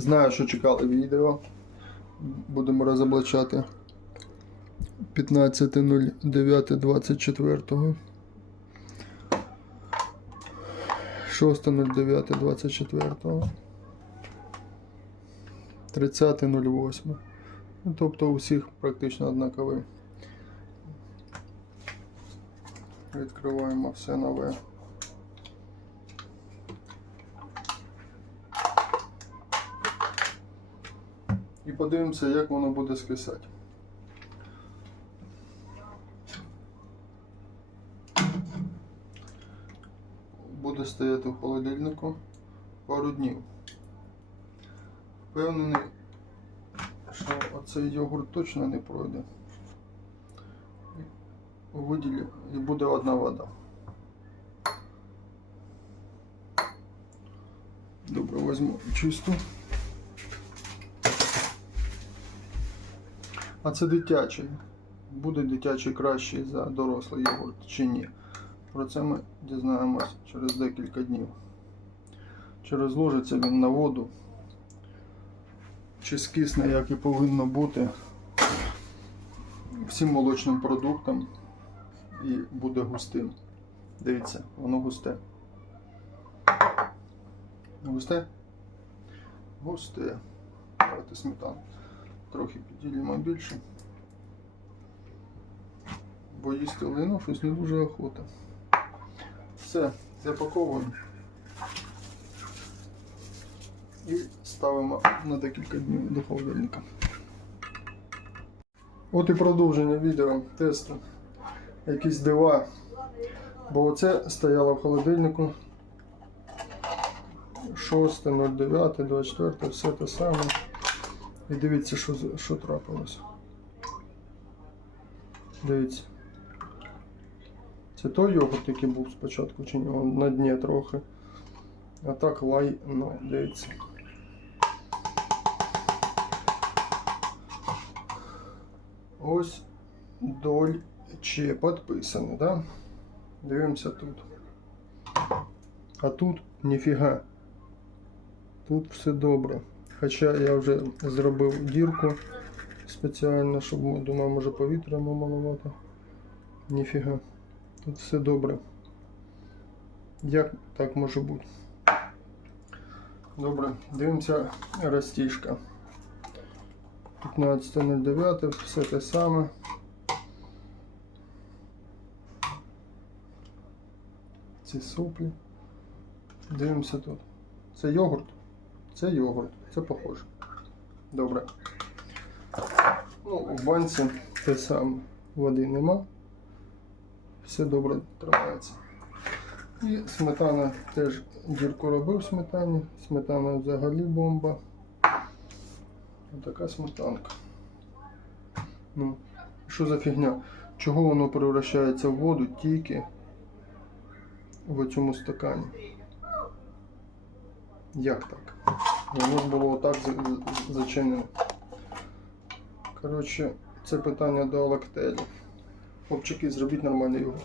Знаю, що чекали відео. Будемо розоблачати 15.09.24. 6.09.24. 30.08. Ну, Тобто у всіх практично однаковий. Відкриваємо все нове. І подивимося, як воно буде скисати. Буде стояти в холодильнику пару днів. Впевнений, що оцей йогурт точно не пройде. У виділі і буде одна вода. Добре, візьму чисту. А це дитячий. Буде дитячий кращий за дорослий йогурт чи ні? Про це ми дізнаємось через декілька днів. Чи розложиться він на воду, чи скисне, як і повинно бути всім молочним продуктам і буде густим. Дивіться, воно густе. Густе? Густе. Давайте сметану. Трохи підділимо більше. Бо їсти лину щось не дуже охота. Все, запаковуємо. І ставимо на декілька днів до холодильника. От і продовження відео тесту. Якісь дива. Бо оце стояло в холодильнику. 6.09, 24, все те саме. І дивіться, що, що трапилось. Дивіться. Це той йогурт, який був спочатку, чи ні? На дні трохи. А так лай, ну, дивіться. Ось Дольче підписано, да? Дивимося тут. А тут ніфіга. Тут все добре. Хоча я вже зробив дірку спеціально, щоб думаю, може повітря маловато. Ніфіга. Тут все добре. Як так може бути? Добре, дивимося ростіжка. 15.09, все те саме. Ці соплі. Дивимося тут. Це йогурт. Це йогурт. Це похоже. Добре. Ну, в банці те саме. Води нема. Все добре тримається. І сметана теж дірку робив в сметані. Сметана взагалі бомба. Отака сметанка. Ну, що за фігня? Чого воно превращається в воду тільки в цьому стакані? Як так? Воно було отак за- за- зачинено. Коротше, це питання до лактелі. Хлопчики, зробіть нормальний йогурт.